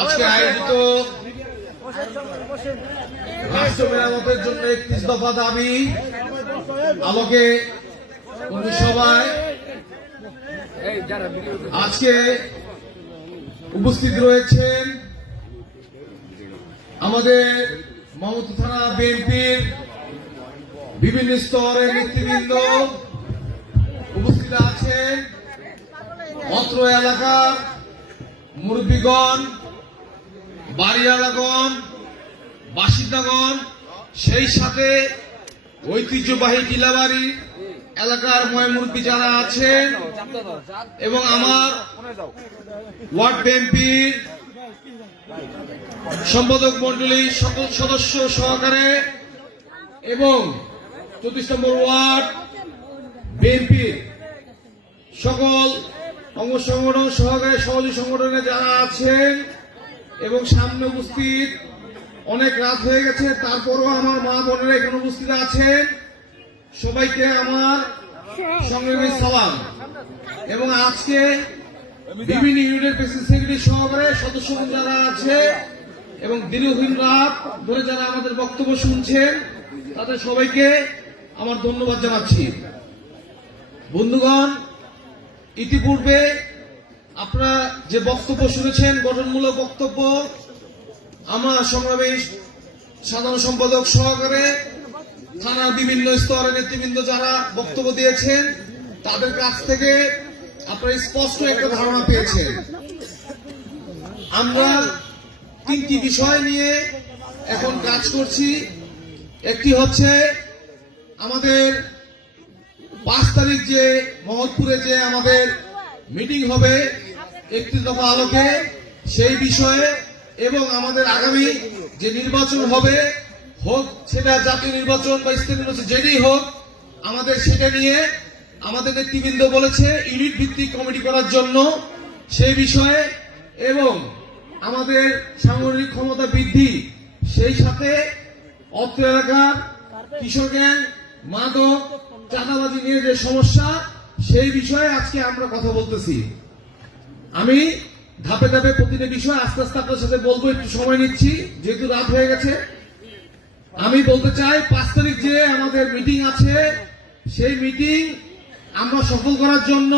আজকে আয়োজিত রাষ্ট্র মেরামতের জন্য 31 দফা দাবি আলোকে সভায় আজকে উপস্থিত রয়েছেন আমাদের মমতা থানা বিএনপির বিভিন্ন স্তরের নেতৃবৃন্দ, উপস্থিত আছেন অত্র এলাকার মুরব্বীগণ, বাড়িওয়ালাগণ, বাসিন্দাগণ, সেই সাথে ঐতিহ্যবাহী টিলাবাড়ি এলাকার মুরব্বী যারা আছেন এবং আমার ওয়ার্ড বিএনপির সম্পাদক মন্ডলীর সকল সদস্য সহকারে এবং 34 নম্বর ওয়ার্ড বিএনপির সকল অঙ্গ সংগঠন সহকারে সহযোগী সংগঠনে যারা আছেন এবং সামনে উপস্থিত, অনেক রাত হয়ে গেছে তারপরও আমার মা বোনেরা এখানে উপস্থিত আছেন, সবাইকে আমার সংগ্রামী সালাম। এবং আজকে বিভিন্ন ইউনিটের প্রেসিডেন্ট সেক্রেটারি সহকারে সদস্য যারা আছে এবং দীর্ঘদিন রাত ধরে যারা আমাদের বক্তব্য শুনছেন তাদের সবাইকে আমার ধন্যবাদ জানাচ্ছি। বন্ধুগণ, ইতিপূর্বে আপনারা যে বক্তব্য শুনেছেন গঠনমূলক বক্তব্য, আমরা সংগ্রামী সাধারণ সম্পাদক সহকারে থানার বিভিন্ন স্তরের নেতৃবৃন্দ যারা বক্তব্য দিয়েছেন তাদের কাছ থেকে আপনারা স্পষ্ট একটা ধারণা পেয়েছেন। আমরা 3টি বিষয় নিয়ে এখন কাজ করছি। একটি হচ্ছে আমাদের 5 তারিখ যে মহৎপুরে যে আমাদের মিটিং হবে 31 দফা আলোকে, সেই বিষয়ে এবং আমাদের আগামী যে নির্বাচন হবে, হোক সেটা জাতীয় নির্বাচন বা স্থানীয় নির্বাচন যেটাই হোক, আমাদের সেটা নিয়ে আমাদের নেতৃবৃন্দ বলেছে ইউনিট ভিত্তিক কমিটি করার জন্য সেই বিষয়ে, এবং আমাদের সামরিক ক্ষমতা বৃদ্ধি, সেই সাথে অত্র এলাকার কিশোর গ্যাং, মাদক, চাঁদাবাজি নিয়ে যে সমস্যা, সেই বিষয়ে আজকে আমরা কথা বলতেছি। আমি ধাপে ধাপে প্রতিটা বিষয় আস্তে আস্তে আপনার সাথে বলবো, একটু সময় নিচ্ছি যেহেতু রাত হয়ে গেছে। আমি বলতে চাই 5 তারিখ যে আমাদের মিটিং আছে, সেই মিটিং আমরা সফল করার জন্য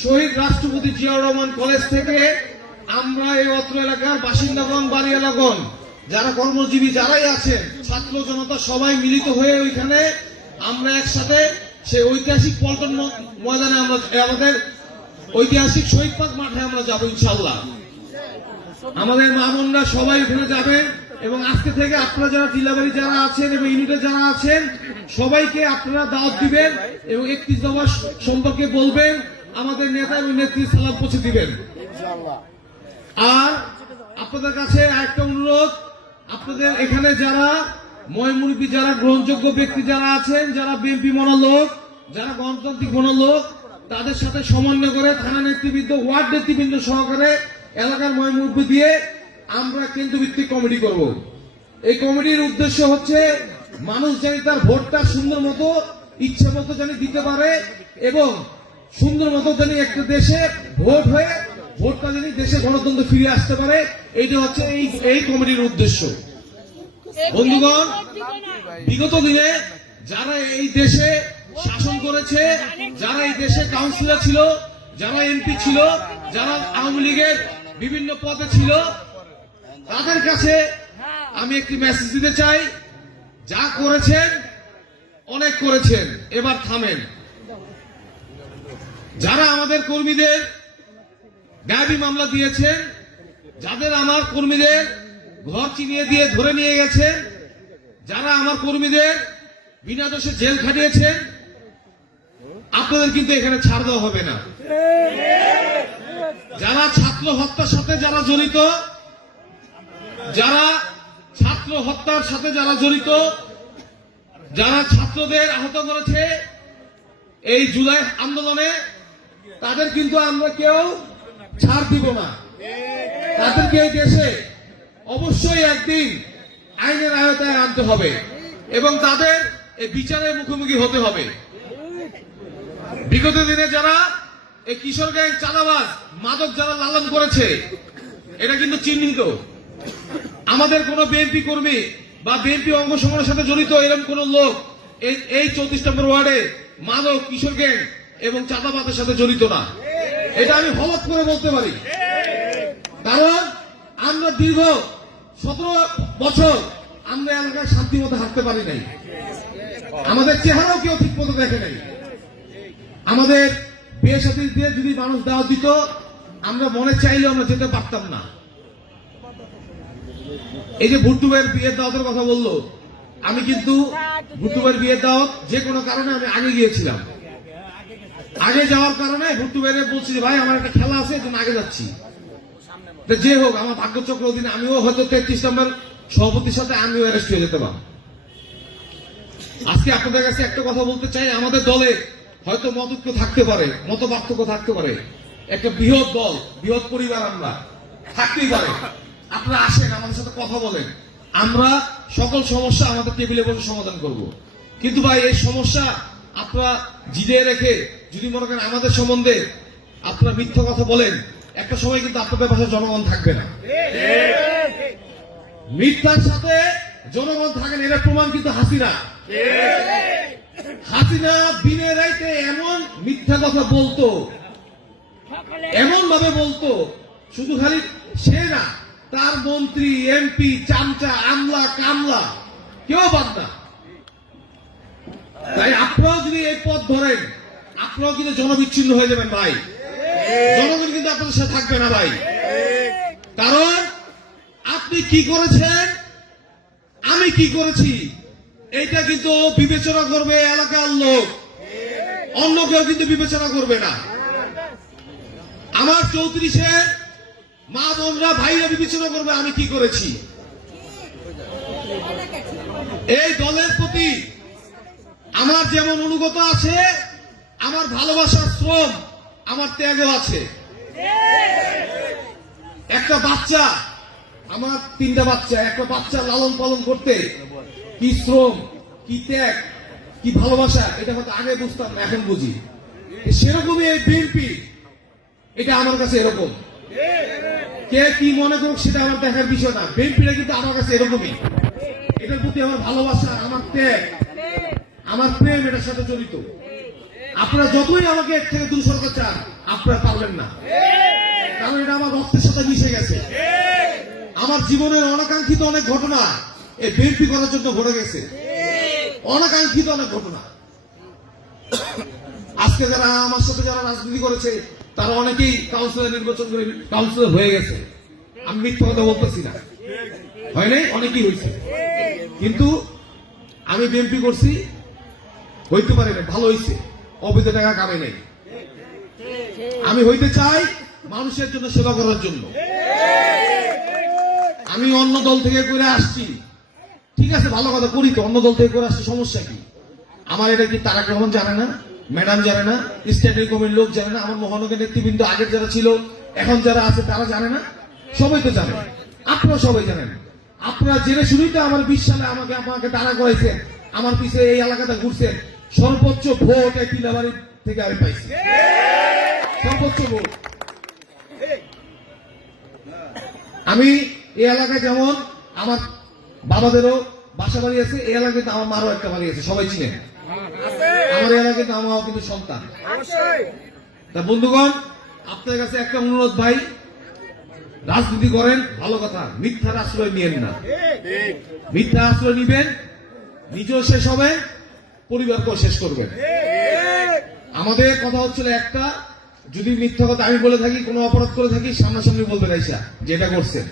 শহীদ রাষ্ট্রপতি জিয়াউর রহমান কলেজ থেকে আমরা এই অত্র এলাকার বাসিন্দাগণ, বাড়িওয়ালাগণ, যারা কর্মজীবী যারাই আছেন, ছাত্র জনতা সবাই মিলিত হয়ে ওইখানে আমরা একসাথে সেই ঐতিহাসিক পল্টন ময়দানে আমরা আমাদের ঐতিহাসিক শহীদ পার্ক মাঠে আমরা যাবো ইনশাল্লাহ। আমাদের মা বোনরা সবাই ওখানে যাবেন এবং আজকে থেকে আপনারা যারা টিলাবাড়ি যারা আছেন এবং ইউনিটে যারা আছেন সবাইকে আপনারা দাওয়াত দিবেন এবং 31 দফা সম্পর্কে বলবেন, আমাদের নেতা এবং নেত্রী সালাম পৌঁছে দিবেন। আর আপনাদের কাছে আরেকটা অনুরোধ, আপনাদের এখানে যারা মুরব্বী, যারা গ্রহণযোগ্য ব্যক্তি যারা আছেন, যারা বিএনপি মনা লোক, যারা গণতান্ত্রিক মনা লোক, তাদের সাথে সমন্বয় করে থানা নেতৃবৃন্দ, ওয়ার্ড নেতৃবৃন্দ সহকারে এলাকার মুরব্বী দিয়ে আমরা কেন্দ্রভিত্তিক কমিটি করব। এই কমিটির উদ্দেশ্য হচ্ছে মানুষ জানি তার ভোটটা সুন্দর মতো ইচ্ছা মতো জানি দিতে পারে এবং সুন্দর মতো জানি একটা দেশে ভোট হয়ে ভোটটা জানি দেশে গণতন্ত্র ফিরে আসতে পারে। এইটা হচ্ছে এই কমিটির উদ্দেশ্য। বন্ধুগণ, বিগত দিনে যারা এই দেশে শাসন করেছে, যারা এই দেশে কাউন্সিলর ছিল, যারা এমপি ছিল, যারা আওয়ামী লীগের বিভিন্ন পদে ছিল, তাদের কাছে আমি একটি মেসেজ দিতে চাই, যা করেছেন অনেক করেছেন, এবার থামেন। যারা আমাদের কর্মীদের গায়েবী মামলা দিয়েছেন, যাদের আমার কর্মীদের ঘর চিনিয়ে দিয়ে ধরে নিয়ে গেছেন, যারা আমার কর্মীদের বিনা দোষে জেল খাটিয়েছেন, আপনাদের কিন্তু এখানে ছাড় দেওয়া হবে না। যারা ছাত্র হত্যার সাথে যারা জড়িত, যারা ছাত্র ছাত্র হত্যার সাথে যারা জড়িত, যারা ছাত্রদের আহত করেছে এই জুলাই আন্দোলনে, তাদের কিন্তু আমরা কেউ ছাড় দিব না। তাদেরকে এই দেশে অবশ্যই একদিন আইনের আওতায় আনতে হবে এবং তাদের এই বিচারের মুখোমুখি হতে হবে। বিগত দিনে যারা এই কিশোর গ্যাং, চাঁদাবাজ, মাদক যারা লালন করেছে, এটা কিন্তু চিহ্নিত। আমাদের কোন বিএনপি কর্মী বা বিএনপি অঙ্গ সংগঠনের সাথে জড়িত এরকম কোন লোক এই 34 নম্বর ওয়ার্ডে মাদক, কিশোর গ্যাং এবং চাঁদাবাজের সাথে জড়িত না। এটা আমি হলফ করে বলতে পারি, কারণ আমরা দীর্ঘ 17 বছর আমরা এলাকায় শান্তি মতো হাঁটতে পারি নাই। আমাদের চেহারাও কেউ ঠিক মতো দেখে নাই। আমাদের বিয়ে সাথে দিয়ে যদি মানুষ দাওয়াত দিত, আমরা মনে চাইলেও আমরা যেতে পারতাম না। এই যে ভুট্টু ভাইয়ের বিয়ের দাওয়াতের কথা বললো, আমি কিন্তু ভুট্টু ভাইয়ের বিয়ের দাওয়াত যে কোনো কারণে আমি আগে গিয়েছিলাম। আগে যাওয়ার কারণে ভুট্টু ভাইয়ের বলছি যে ভাই আমার একটা খেলা আছে, তুমি আগে যাচ্ছি। যে হোক, আমার ভাগ্যচক্র অধীনে আমিও হয়তো 33 নম্বর সভাপতির সাথে আমিও অ্যারেস্ট হয়ে যেতে পারব। আজকে আপনাদের কাছে একটা কথা বলতে চাই, আমাদের দলে হয়তো মতৈক্য থাকতে পারে, মত পার্থক্য থাকতে পারে, একটা বৃহৎ দল, বৃহৎ পরিবার আমরা থাকতেই পারে। আপনারা আসেন, আমাদের সাথে কথা বলেন, আমরা সকল সমস্যা আমাদের টেবিলে বসে সমাধান করব। কিন্তু ভাই এই সমস্যা আপনারা জিরিয়ে রেখে যদি মনে করেন আমাদের সম্বন্ধে আপনারা মিথ্যা কথা বলেন, একটা সময় কিন্তু আপনাদের পাশে জনগণ থাকবে না। মিথ্যার সাথে জনগণ থাকেন, এর প্রমাণ কিন্তু হাসিনা। হাসিনা দিনে রাইতে এমন মিথ্যা কথা বলতো, এমন ভাবে বলতো, শুধু খালি সে না, তার মন্ত্রী, এমপি, চামচা, আমলা, কামলা কেউ বাদ না। তাই আপনারাও যদি এই পথ ধরেন, আপনারাও কিন্তু জনবিচ্ছিন্ন হয়ে যাবেন ভাই। জনগণ কিন্তু আপনাদের সাথে থাকবে না ভাই, কারণ আপনি কি করেছেন, আমি কি করেছি, এইটা কিন্তু বিবেচনা করবে এলাকার লোক, অন্য কেউ কিন্তু বিবেচনা করবে না। আমার 34-এর মা বোনরা, ভাইরা বিবেচনা করবে আমি কি করেছি। এই দলের প্রতি আমার যেমন অনুগত আছে, আমার ভালোবাসার শ্রম, আমার ত্যাগও আছে। একটা বাচ্চা, আমার 3টা বাচ্চা, একটা বাচ্চা লালন পালন করতে কি শ্রম, কি ত্যাগ, কি ভালোবাসা, এটা হয়তো আগে বুঝতাম না, এখন বুঝি। সেরকমই এই বিএনপি, এটা আমার কাছে এরকম। কে কি মনে করুক সেটা আমার দেখার বিষয় না, বিএনপিটা কিন্তু আমার কাছে এরকমই। এটার প্রতি আমার ভালোবাসা, আমার ত্যাগ, আমার প্রেম এটার সাথে জড়িত। আপনারা যতই আমাকে এর থেকে দূর সরকার চান, আপনারা পারবেন না, কারণ এটা আমার রক্তের সাথে মিশে গেছে। আমার জীবনের অনাকাঙ্ক্ষিত অনেক ঘটনা এই বিএনপি করার জন্য ঘটে গেছে, অনাকাঙ্ক্ষিত অনেক ঘটনা। আজকে যারা আমার সাথে যারা রাজনীতি করেছে, তারা অনেকেই কাউন্সিলর নির্বাচন করে কাউন্সিলর হয়ে গেছে। আমি মিথ্যা কথা বলতেছি না, হয় নাই, অনেকেই হয়েছে। কিন্তু আমি বিএনপি করছি, হইতে পারে না, ভালো হয়েছে, অবৈধ টাকা কামে নেই। আমি হইতে চাই মানুষের জন্য, সেবা করার জন্য। আমি অন্য দল থেকে করে আসছি, ঠিক আছে, ভালো কথা, করি তো, অন্য দল থেকে করে আসছি, সমস্যা কি? আমার এটা কি তারেক রহমান জানে না, ম্যাডাম জানে না, স্ট্যান্ডিং কমিটির লোক জানে না, আমার মহানগর নেতৃবৃন্দ আগের যারা ছিল, এখন যারা আছে তারা জানে না? সবাই তো জানে, আপনারা সবাই জানেন। আপনারা জেনে শুনেই তো আমার 20 সালে আমাকে দাঁড়া করাইছেন, আমার পিছে এই এলাকাটা ঘুরছেন। সর্বোচ্চ ভোট এই টিলাবাড়ি থেকে আমি পাইছি, সর্বোচ্চ ভোট। আমি এই এলাকায় যেমন আমার বাবাদেরও বাসা বাড়ি আছে, এই এলাকায় আমার মারও একটা বাড়ি আছে, সবাই চিনেন। আমার এলাকায় আমারও কিন্তু সন্তান। তা বন্ধুগণ, আপনার কাছে একটা অনুরোধ ভাই, রাজনীতি করেন ভালো কথা, মিথ্যার আশ্রয় নিয়েন না। মিথ্যা আশ্রয় নিবেন, নিজেও শেষ হবে, পরিবারকেও শেষ করবেন। আমাদের কথা হচ্ছিল একটা, যদি মিথ্যা কথা আমি বলে থাকি, কোনো অপরাধ করে থাকি, সামনাসামনি বলবেন আইসা যেটা করছেন।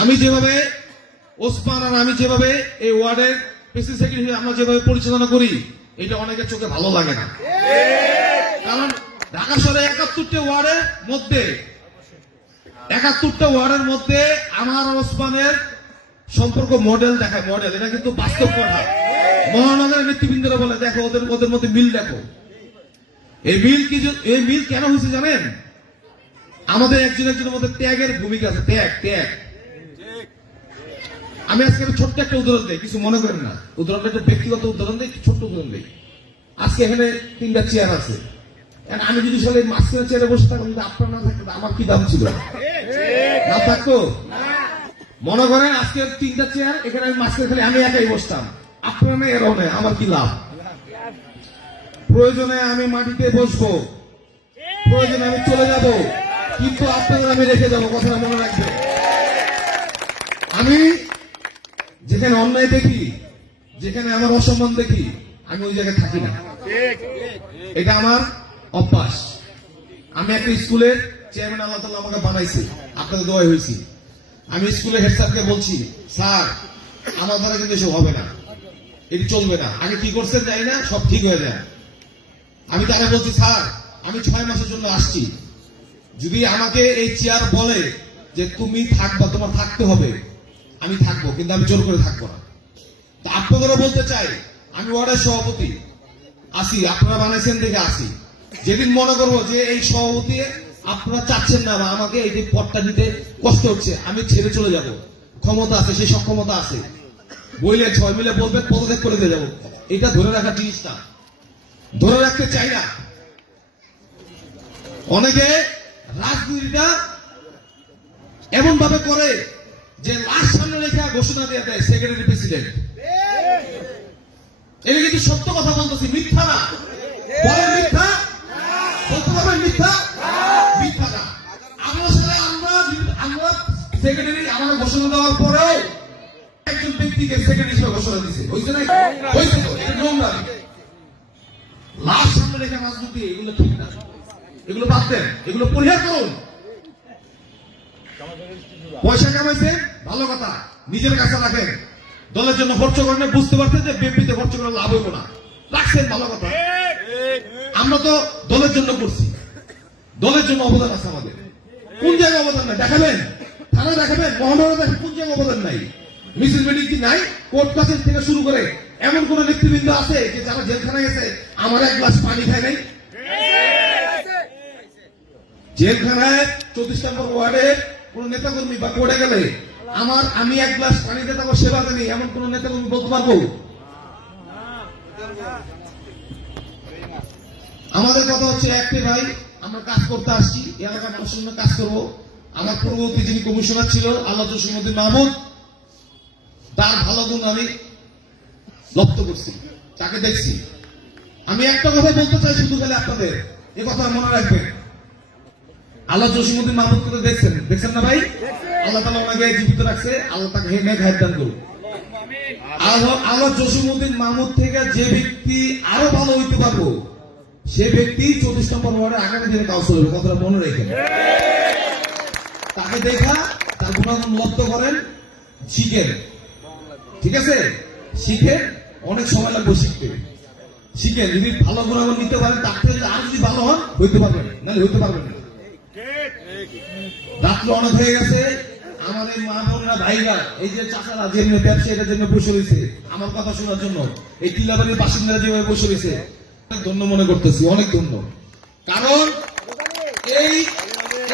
আমি যেভাবে ওসমান আর আমি যেভাবে এই ওয়ার্ডের প্রেসিডেন্ট সেক্রেটারি আমরা যেভাবে পরিচালনা করি, এটা অনেকের চোখে ভালো লাগে না। কারণ ঢাকা শহরে 71টা ওয়ার্ডের মধ্যে 71টা ওয়ার্ডের মধ্যে আমার ওসমানের সম্পর্ক মডেল দেখায়, মডেল, এটা কিন্তু বাস্তব কথা। মহানগরের নেতৃবৃন্দরা বলে দেখো ওদের ওদের মধ্যে মিল দেখো। এই মিল কেন হয়েছে জানেন? আমাদের একজন একজনের মধ্যে ত্যাগের ভূমিকা আছে, ত্যাগ ত্যাগ। আমি আজকে ছোট্ট একটা উদাহরণ দিই, কিছু মনে করেন না, উদাহরণটা একটা ব্যক্তিগত উদাহরণ দিই, ছোট্ট উদাহরণ দিই। আজকে এখানে 3টা চেয়ার আছে, আমি যদি সালে মাঝখানে চেয়ারে বসে থাকতাম, কিন্তু আপনার না থাকতো আমার কি দাম ছিল? না থাকতো? মনে করেন আজকে 3টা চেয়ার, এখানে আমি মাঝখানে খালি আমি একাই বসতাম, আপনার নেই এরাও নেই, আমার কি লাভ? প্রয়োজনে আমি মাটিতে বসবো, প্রয়োজনে আমি চলে যাব, কিন্তু আপনাদের আমি রেখে যাবো, কথাটা মনে রাখবে। আমি যেখানে অন্যায় দেখি, যেখানে আমার অসম্মান দেখি, আমি ওই জায়গায় থাকি না, এটা আমার অভ্যাস। আমি একটা স্কুলের চেয়ারম্যান, আল্লাহ তাআলা আমাকে বানাইছে, আপনাদের দোয়ায় হয়েছি। আমি স্কুলের হেড স্যারকে বলছি, স্যার আমার দ্বারা কিন্তু এসব হবে না, এটি চলবে না। আগে কি করছেন জানি না, সব ঠিক হয়ে যায়। আমি তাকে বলছি, স্যার আমি 6 মাসের জন্য আসছি, যদি আমাকে এই চেয়ার বলে যে তুমি থাকবা, তোমার থাকতে হবে, আমি থাকবো, কিন্তু আমি জোর করে থাকবো না। তো আপনাদেরও বলতে চাই, আমি ওয়ার্ডের সভাপতি আসি, আপনারা বানাইছেন দেখে আসি। যেদিন মনে করবো যে এই সভাপতি আপনারা চাচ্ছেন না বা আমাকে এই যে পদটা দিতে কষ্ট হচ্ছে, আমি ছেড়ে চলে যাব, ক্ষমতা আছে, সেই সক্ষমতা আছে, বইলে 6 মিলে বলবেন, পদত্যাগ করে দিয়ে যাবো। এটা ধরে রাখার জিনিস না, ধরে রাখতে চাই না। অনেকে রাজনীতিটা এমন ভাবে করে যে লাস্ট সামনে রেখা ঘোষণা দিয়ে দেয় সেক্রেটারি প্রেসিডেন্ট। এটা কিন্তু সত্য কথা বলতেছি, মিথ্যা না। বলেন মিথ্যা? বলতে পারবেন মিথ্যা? মিথ্যা না। আমাদের সাথে আমরা সেক্রেটারি আমাদের ঘোষণা দেওয়ার পরেও একজন ব্যক্তিকে সেক্রেটারি হিসেবে ঘোষণা দিচ্ছে, হয়েছে না? হয়েছে তো, এটা নোংরা। লাস্ট সামনে রেখা রাজনীতি, এগুলো ঠিক না, এগুলো বাদ দেন, এগুলো পরিহার করুন। পয়সা কামাইছেন, ভালো কথা, নিজের কাছে রাখেন। দলের জন্য খরচ করেন, বুঝতে পারছেন যে বিএনপিতে খরচ করে লাভ হইব না, রাখছেন, ভালো কথা। আমরা তো দলের জন্য করছি, দলের জন্য অবদান আছে আমাদের। কোন জায়গায় অবদান নাই দেখাবেন? থানা দেখাবেন, মহানগর দেখেন, কোন জায়গায় অবদান নাই? মিছিল মিটিং কি নাই? কোর্ট কাছারি থেকে শুরু করে এমন কোন নেতৃবৃন্দ আছে যে যারা জেলখানায় গেছে আমার 1 গ্লাস পানি খায় নাই? জেলখানায় 34 নম্বর ওয়ার্ডের কোন নেতাকর্মী বা পড়ে গেলে আমি 1 গ্লাস পানি দিয়ে তাকে সেবা দেনি, এমন কোন নেতাকর্মী বলতে পারবো? আমাদের কথা হচ্ছে একটি, ভাই আমরা কাজ করতে আসছি, এলাকার মানুষের জন্য কাজ করবো। আমার পূর্ববর্তী যিনি কমিশনার ছিল আল্লাহ জসিমউদ্দিন মাহমুদ, তার ভালো গুণ আমি লক্ষ করছি, তাকে দেখছি। আমি একটা কথা বলতে চাই শুধু খালি আপনাদের, এ কথা মনে রাখবেন। আল্লাহ জসিমউদ্দিন মাহমুদকে দেখছেন না ভাই? আল্লাহ তাআলা ওনাকে জীবিত রাখছে, আল্লাহ তাকে নেক হায়াত দান করুন। আল্লাহ জসিমউদ্দিন মাহমুদ থেকে যে ব্যক্তি আরো ভালো হইতে পারবো, সে ব্যক্তি 24 নম্বর ওয়ার্ডে আগামী দিনে কাউন্সিলর হবে, কথাটা মনে রেখেন। তাকে দেখা তার গুণাগুণ লক্ষ্য করেন, শিখেন, ঠিক আছে? শিখেন, অনেক সময় লাগবে শিখতে। শিখেন, যদি ভালো গুণাগুণ নিতে পারেন, তার থেকে আর যদি ভালো হন হইতে পারবেন, নাহলে হইতে পারবেন না। রাত্র অনেক হয়ে গেছে, আমাদের মা বোনরা ভাইরা, এই যে চাচারা যে ব্যবসা এটার জন্য বসে রয়েছে আমার কথা শোনার জন্য, এই টিলাবাড়ির বাসিন্দারা যেভাবে বসে রয়েছে, ধন্য মনে করতেছি, অনেক ধন্য। কারণ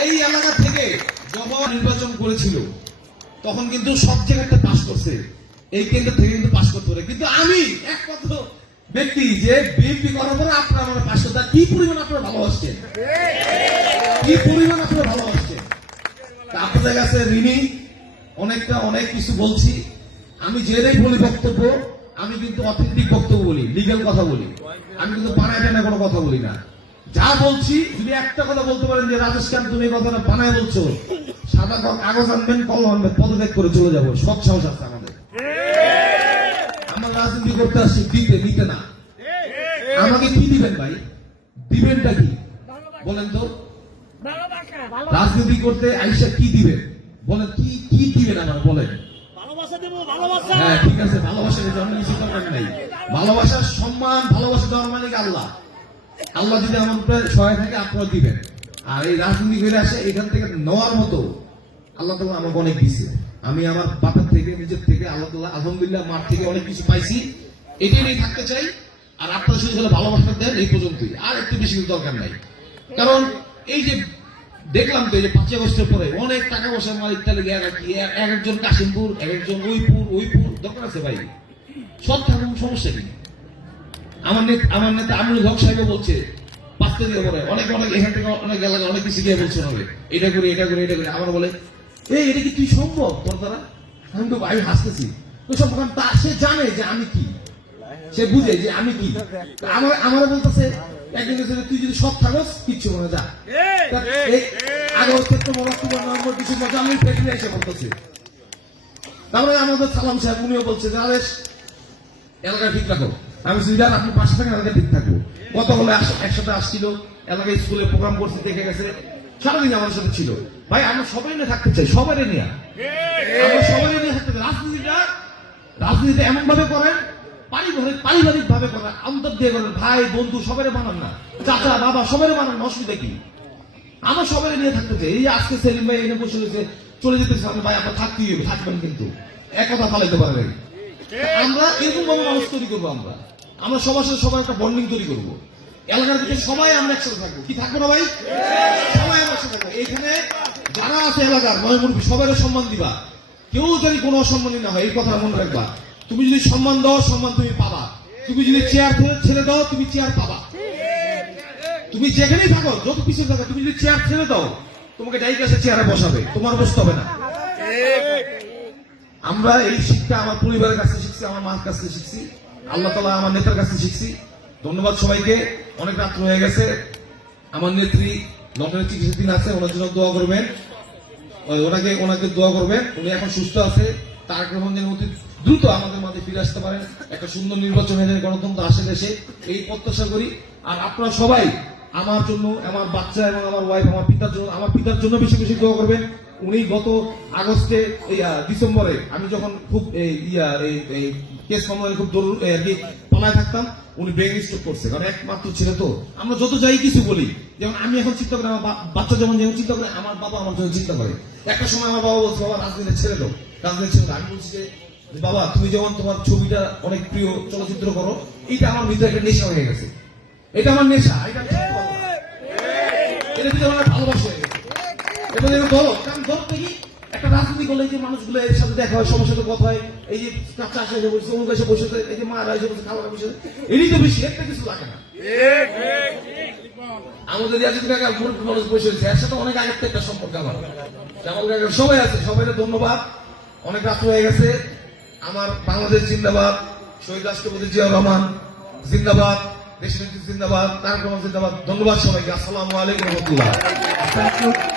এই এলাকা থেকে যখন নির্বাচন করেছিল তখন কিন্তু সব জায়গাতে পাস করছে, এই কেন্দ্র থেকে কিন্তু পাস করতে পারে। কিন্তু আমি একমাত্র ব্যক্তি যে বিএনপি করার পরে আপনারা আমার পাস করতে, কি পরিমাণ আপনারা ভালোবাসছেন, কি পরিমাণ আপনারা ভালোবাসছেন। আপনাদের কাছে ঋণী, অনেক কিছু বলছি। আমি যেটাই বলি বক্তব্য, আমি কিন্তু অথেন্টিক বক্তব্য বলি, লিগ্যাল কথা বলি, আমি কিন্তু বানায় টানায় কোনো কথা বলি না। যা বলছি, যদি একটা কথা বলতে পারেন যে রাজেশ খান তুমি এই কথাটা বানায় বলছো, সাদা কাগজ আনবেন, কলম আনবেন, পদত্যাগ করে চলে যাবো, সব সাহস আছে আমাদের। আমার রাজনীতি করতে আসছি দিতে না। আমাকে কি দিবেন ভাই? দিবেনটা কি বলেন তো? রাজনীতি করতে আইসা কি দিবেন বলেন? কি দিবেন আমার বলেন? হ্যাঁ ঠিক আছে, ভালোবাসা জন্ম নিশ্চিত নাই, ভালোবাসার সম্মান, ভালোবাসা দেওয়ার মালিক আল্লাহ। আল্লাহ যদি আমার উপরে সহায় থাকে আপনারা দিবেন। আর এই রাজনীতি করে আসে এখান থেকে নেওয়ার মতো আল্লাহ তাআলা আমাকে অনেক দিয়েছে। আমি আমার বাপের থেকে, নিজের থেকে, আল্লাহ তাআলা আলহামদুলিল্লাহ মার থেকে অনেক কিছু পাইছি। এটাই নিয়ে থাকতে চাই। আর আপনারা শুধু হলে ভালোবাসা দেন, এই পর্যন্তই, আর একটু বেশি কিছু দরকার নাই। কারণ এই যে দেখলাম তো, এই যে 5 আগস্টের পরে অনেক টাকা পয়সার মালিক তাহলে এক একজন কাশিমপুর, এক একজন ওইপুর দরকার আছে ভাই। সব থাকুন, সমস্যা কি? আমার নেতা আমিনুল হক সাহেব বলছে 5 তারিখে পরে অনেক এখান থেকে অনেক এলাকা অনেক কিছু গিয়ে বলছে হবে এটা করে আমার বলে এটা কি তুই সম্ভব তোর দ্বারা? আমি হাসতেছি। সে জানে যে আমি কি, সে বুঝে যে আমি কি। আমার বলতেছে একদিন তুই যদি সব থাকস কিচ্ছু মনে যা August, September, October, November, December, January, February এসে বলতেছে। তারপরে আমাদের সালাম সাহেব উনিও বলছে যে আদেশ এলাকা ঠিক রাখো। আমি সুবিধা আপনি পাশে থাকেন, এলাকা ঠিক থাকবো। কত হলো একসাথে আসছিল, এলাকায় স্কুলে প্রোগ্রাম করছে, দেখে গেছে, সারাদিন আমাদের সাথে ছিল। ভাই আমরা সবাই নিয়ে থাকতে চাই, সবাই নিয়ে আমরা সবাই নিয়ে থাকতে চাই। রাজনীতিটা এমন ভাবে করেন, পারিবারিক ভাবে করেন, অন্তর দিয়ে করেন, ভাই বন্ধু সবাই বানান না, চাচা বাবা সবাই বানান, অসুবিধা কি? আমরা সবাই নিয়ে থাকতে চাই। এই আজকে সেলিম ভাই এনে বসে রয়েছে, চলে যেতে ভাই আপনার থাকতেই হবে, থাকবেন কিন্তু এক কথা ফালাইতে পারবেন। আমরা এরকম ভাবে মানুষ তৈরি করবো। আমরা সবার সাথে সবার একটা বন্ডিং তৈরি করবো। এলাকার ভিতরে সবাই আমরা একসাথে থাকবো। কি থাকবো না ভাই? সবাই আমরা একসাথে থাকবো। এইখানে যারা আছে এলাকার নয়মুরবি সবাই সম্মান দিবা, কেউ যদি কোনো অসম্মানী না হয়, এই কথা মনে রাখবা। তুমি যদি সম্মান দাও, সম্মান তুমি পাবা। তুমি যদি চেয়ার ছেড়ে দাও, তুমি চেয়ার পাবা। তুমি যেখানেই থাকো, যত পিছিয়ে থাকো, তুমি যদি চেয়ার ছেড়ে দাও, তোমাকে ডাইরেক্ট এসে চেয়ারে বসাবে, তোমার বসতে হবে না। আমরা এই শিক্ষা আমার পরিবারের কাছে শিখছি, আমার মার কাছে শিখছি, আল্লাহ তাআলা আমার নেতার কাছে শিখছি। ধন্যবাদ সবাইকে। অনেক রাত্র হয়ে গেছে। আমার নেত্রী লন্ডনের চিকিৎসাধীন আছে, ওনার জন্য দোয়া করবেন, ওনাকে দোয়া করবেন। উনি এখন সুস্থ আছে। তারেক রহমানের মধ্যে দ্রুত আমাদের মাঝে ফিরে আসতে পারেন, একটা সুন্দর নির্বাচন হয়ে গণতন্ত্র আসে দেশে, এই প্রত্যাশা করি। আর আপনারা সবাই আমার জন্য, আমার বাচ্চা এবং আমার ওয়াইফ, আমার পিতার জন্য বেশি বেশি দোয়া করবেন। উনি গত আগস্টে, ডিসেম্বরে আমি যখন খুব কেস মামলায় খুব পালায় থাকতাম, উনি ব্রেন স্ট্রোক করছে। কারণ একমাত্র ছিল তো, আমরা যত যাই কিছু বলি, যেমন আমি এখন চিন্তা করি, আমার বাচ্চা যেমন চিন্তা করে, আমার বাবা আমার জন্য চিন্তা করে। একটা সময় আমার বাবা বলছে, বাবা রাজনীতি ছেড়ে দাও, রাজনীতি ছেড়ে দাও। আমি বলছি যে বাবা তুমি যেমন তোমার ছবিটা অনেক প্রিয়, চলচ্চিত্র করো, এটা আমার ভিতরে একটা নেশা হয়ে গেছে, এটা আমার নেশা, এটা ভিতরে আমার ভালোবাসা হয়ে গেছে। এটা যেন ধরো, কারণ ধর থেকে একটা রাজনীতি করলে যে মানুষগুলো এর সাথে দেখা হয়, সবার সাথে কথা হয়, এই যে চাচা এসে বসে, অমুক এসে বসে, এই যে মারা এসে বসে, খাওয়া বসে, এরই তো বেশি, একটা কিছু লাগে না। আমাদের মানুষ বসে রয়েছে, এর সাথে অনেক আগের থেকে একটা সম্পর্ক আমার সবাই আছে। সবাই ধন্যবাদ। অনেক রাত হয়ে গেছে। আমার বাংলাদেশ জিন্দাবাদ, শহীদ রাষ্ট্রপতি জিয়াউর রহমান জিন্দাবাদ, দেশনেত্রী জিন্দাবাদ, তারেক রহমান জিন্দাবাদ। ধন্যবাদ সবাইকে। আসসালামু আলাইকুম ওয়া রাহমাতুল্লাহ।